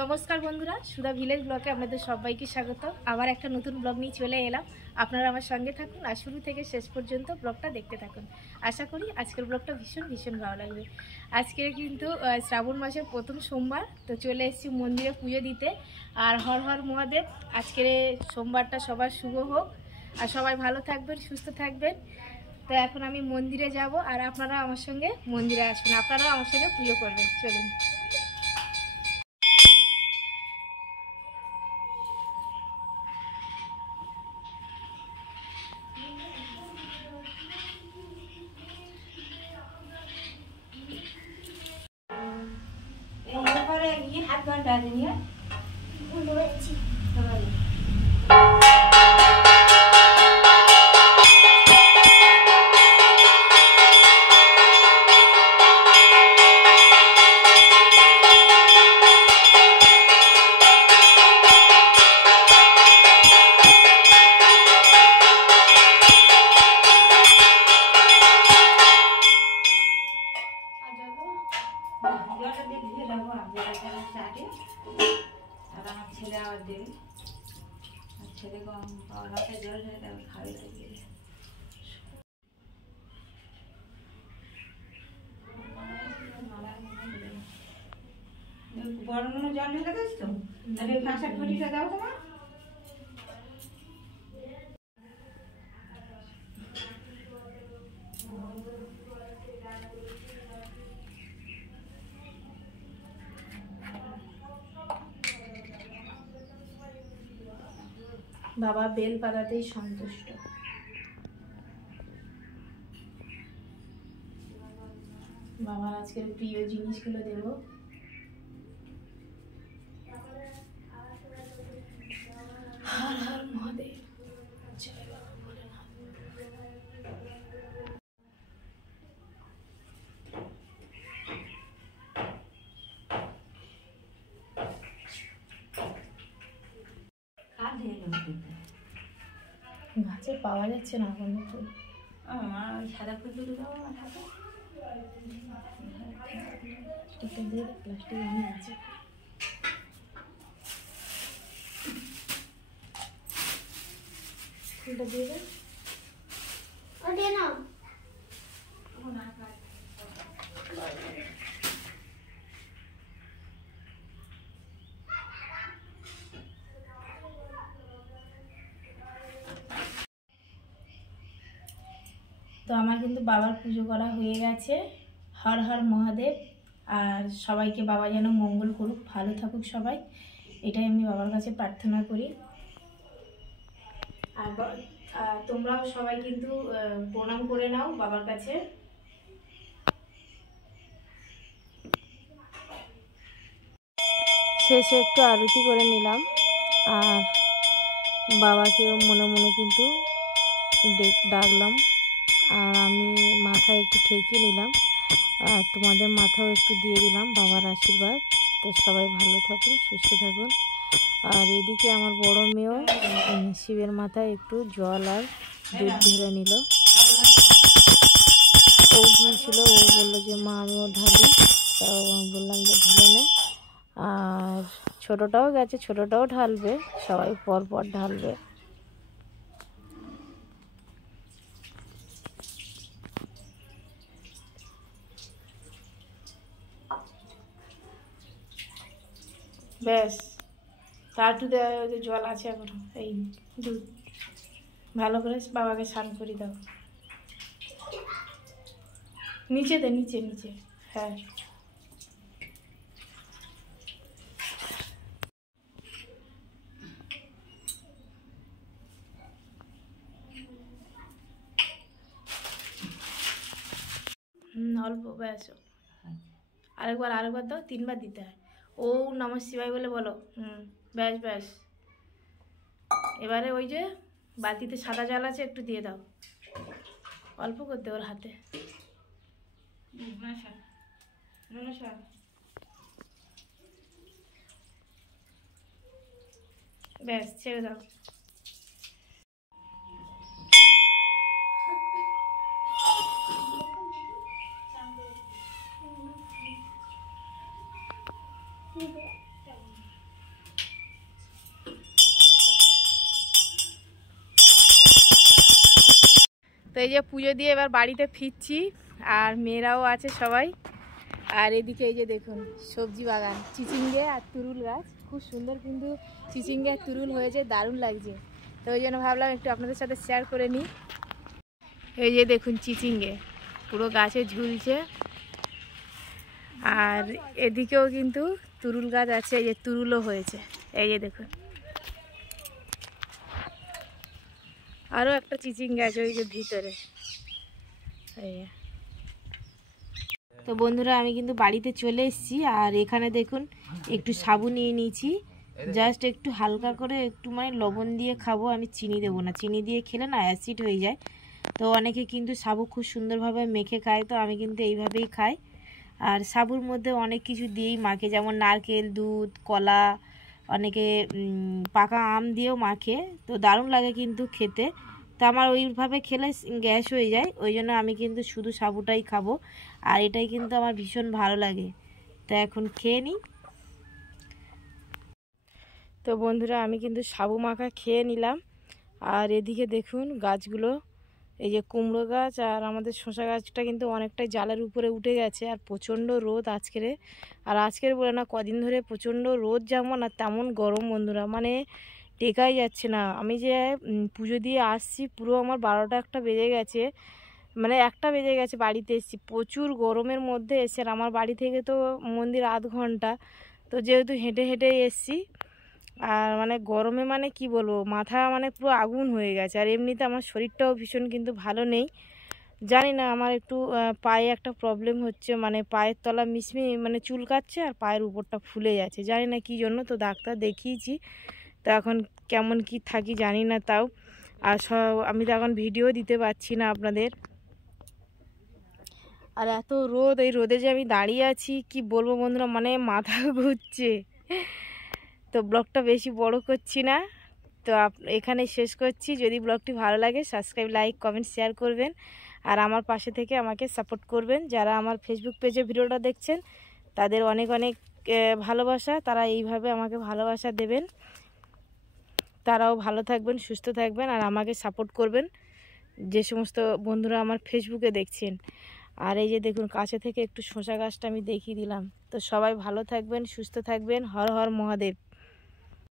নমস্কার বন্ধুরা, সুধা ভিলেজ ব্লগে আপনাদের সবাইকে স্বাগত। আবার একটা নতুন ব্লগ নিয়ে চলে এলাম। আপনারা আমার সঙ্গে থাকুন আর শুরু থেকে শেষ পর্যন্ত ব্লগটা দেখতে থাকুন। আশা করি আজকের ব্লগটা ভীষণ ভালো লাগবে। আজকে কিন্তু শ্রাবণ মাসের প্রথম সোমবার, তো চলে এসেছি মন্দিরে পুজো দিতে। আর হর হর মহাদেব, আজকের সোমবারটা সবার শুভ হোক আর সবাই ভালো থাকবেন, সুস্থ থাকবেন। তো এখন আমি মন্দিরে যাব আর আপনারা আমার সঙ্গে মন্দিরে আসবেন, আপনারাও আমার সঙ্গে পুজো করবেন। চলুন। হাত ঘন্টা নিয়ে ছেলে আবার দেবে, ছেলে রাতে জল ঢেলে তারপর খাওয়াই লাগিয়ে বড় মনে জল ঢেলে দিস তো, তাহলে কাঁচা খড়িটা দাও তোমার। বাবা বেল পাতাতেই সন্তুষ্ট। বাবার আজকের প্রিয় জিনিসগুলো দেব। হর হর মহাদেব, জয় বাবা ভোলেনাথ। গাছে পাওয়া যাচ্ছে না কোনো ফুল। সাদা ফুল তুলে দাও আমার হাতে। প্লাস্টিকটা দিয়ে প্লাস্টিক এনে আছে। ফুলটা দিয়ে দেন। তো আমার কিন্তু বাবার পুজো করা হয়ে গেছে। হর হর মহাদেব। আর সবাইকে বাবা যেন মঙ্গল করুক, ভালো থাকুক সবাই, এটাই আমি বাবার কাছে প্রার্থনা করি। আর তোমরাও সবাই কিন্তু প্রণাম করে নাও বাবার কাছে। শেষে একটু আরতি করে নিলাম আর বাবাকেও মনে মনে কিন্তু ডাকলাম। আর আমি মাথায় একটু ঠেকিয়ে নিলাম আর তোমাদের মাথাও একটু দিয়ে দিলাম বাবার আশীর্বাদ। তো সবাই ভালো থাকুন, সুস্থ থাকুন। আর এদিকে আমার বড় মেয়েও শিবের মাথায় একটু জল আর দুধ ঢেলে নিল। ও গিয়েছিল, ও বললো যে মা আমিও ঢালি, তাও বললাম যে ঢেলে নে। আর ছোটটাও গেছে, ছোটটাও ঢালবে, সবাই পর পর ঢালবে। ব্যাস, তার একটু জল আছে এখন, এই দুধ ভালো করে বাবাকে স্নান করে দাও। নিচে দে, নিচে নিচে, হ্যাঁ। অল্প, ব্যাস। আরেকবার দাও, 3বার দিতে হয়। ওম নমঃ শিবায় বলে বলো। ব্যাস ব্যাস। এবারে ওই যে বালতিতে সাদা জল আছে, একটু দিয়ে দাও, অল্প করতে ওর হাতে। ব্যাস, ছেড়ে দাও। এই যে পুজো দিয়ে এবার বাড়িতে ফিরছি, আর মেয়েরাও আছে সবাই। আর এদিকে এই যে দেখুন সবজি বাগান, চিচিঙ্গে আর তুরুল গাছ, খুব সুন্দর কিন্তু চিচিঙ্গে আর তুরুল হয়েছে, দারুণ লাগছে। তো ওই জন্য ভাবলাম একটু আপনাদের সাথে শেয়ার করে নিই। এই যে দেখুন চিচিঙ্গে পুরো গাছে ঝুলছে, আর এদিকেও কিন্তু তুরুল গাছ আছে, এই যে তুরুলও হয়েছে, এই যে দেখুন। আরও একটা চিচিঙ্গে আছে ওই যে ভিতরে। তো বন্ধুরা আমি কিন্তু বাড়িতে চলে এসেছি, আর এখানে দেখুন একটু সাবু নিয়ে নিয়েছি, জাস্ট একটু হালকা করে একটু মানে লবণ দিয়ে খাবো, আমি চিনি দেবো না, চিনি দিয়ে খেলে না অ্যাসিড হয়ে যায়। তো অনেকে কিন্তু সাবু খুব সুন্দরভাবে মেখে খায়, তো আমি কিন্তু এইভাবেই খাই। আর সাবুর মধ্যে অনেক কিছু দিয়েই মাখে, যেমন নারকেল, দুধ, কলা, অনেকে পাকা আম দিয়েও মাখে, তো দারুণ লাগে কিন্তু খেতে। তো আমার ওইভাবে খেলে গ্যাস হয়ে যায়, ওই জন্য আমি কিন্তু শুধু সাবুটাই খাবো, আর এটাই কিন্তু আমার ভীষণ ভালো লাগে। তো এখন খেয়ে নিই। তো বন্ধুরা আমি কিন্তু সাবু মাখা খেয়ে নিলাম, আর এদিকে দেখুন গাছগুলো, এই যে কুমড়ো গাছ আর আমাদের শসা গাছটা কিন্তু অনেকটাই জালের উপরে উঠে গেছে, আর প্রচণ্ড রোদ আজকের বলে না, কদিন ধরে প্রচণ্ড রোদ যেমন আর তেমন গরম বন্ধুরা, মানে টেকাই যাচ্ছে না। আমি যে পুজো দিয়ে আসছি পুরো আমার 12টা 1টা বেজে গেছে, মানে 1টা বেজে গেছে বাড়িতে এসেছি, প্রচুর গরমের মধ্যে এসে। আর আমার বাড়ি থেকে তো মন্দির আধ ঘন্টা, তো যেহেতু হেঁটে হেঁটে এসেছি, আর মানে গরমে মানে কি বলবো, মাথা মানে পুরো আগুন হয়ে গেছে। আর এমনিতে আমার শরীরটাও ভীষণ কিন্তু ভালো নেই, জানি না আমার একটু পায়ে একটা প্রবলেম হচ্ছে, মানে পায়ের তলা মিশমি মানে চুলকাচ্ছে, আর পায়ের উপরটা ফুলে যাচ্ছে, জানি না কি জন্য। তো ডাক্তার দেখিয়েছি, তো এখন কেমন কি থাকি জানি না তাও। আর আমি তো এখন ভিডিও দিতে পারছি না আপনাদের, আর এত রোদ, এই রোদে যে আমি দাঁড়িয়ে আছি কি বলবো বন্ধুরা, মানে মাথা ঘুরছে। তো ব্লগটা বেশি বড় করছি না, তো এখানে শেষ করছি। যদি ব্লগটি ভালো লাগে সাবস্ক্রাইব, লাইক, কমেন্ট, শেয়ার করবেন, আর আমার পাশে থেকে আমাকে সাপোর্ট করবেন। যারা আমার ফেসবুক পেজে ভিডিওটা দেখছেন তাদের অনেক অনেক ভালোবাসা, তারা এইভাবে আমাকে ভালোবাসা দেবেন। তারাও ভালো থাকবেন, সুস্থ থাকবেন, আর আমাকে সাপোর্ট করবেন যে সমস্ত বন্ধুরা আমার ফেসবুকে দেখছেন। আর এই যে দেখুন কাছে থেকে একটু শসা গাছটা আমি দেখিয়ে দিলাম। তো সবাই ভালো থাকবেন, সুস্থ থাকবেন। হর হর মহাদেব।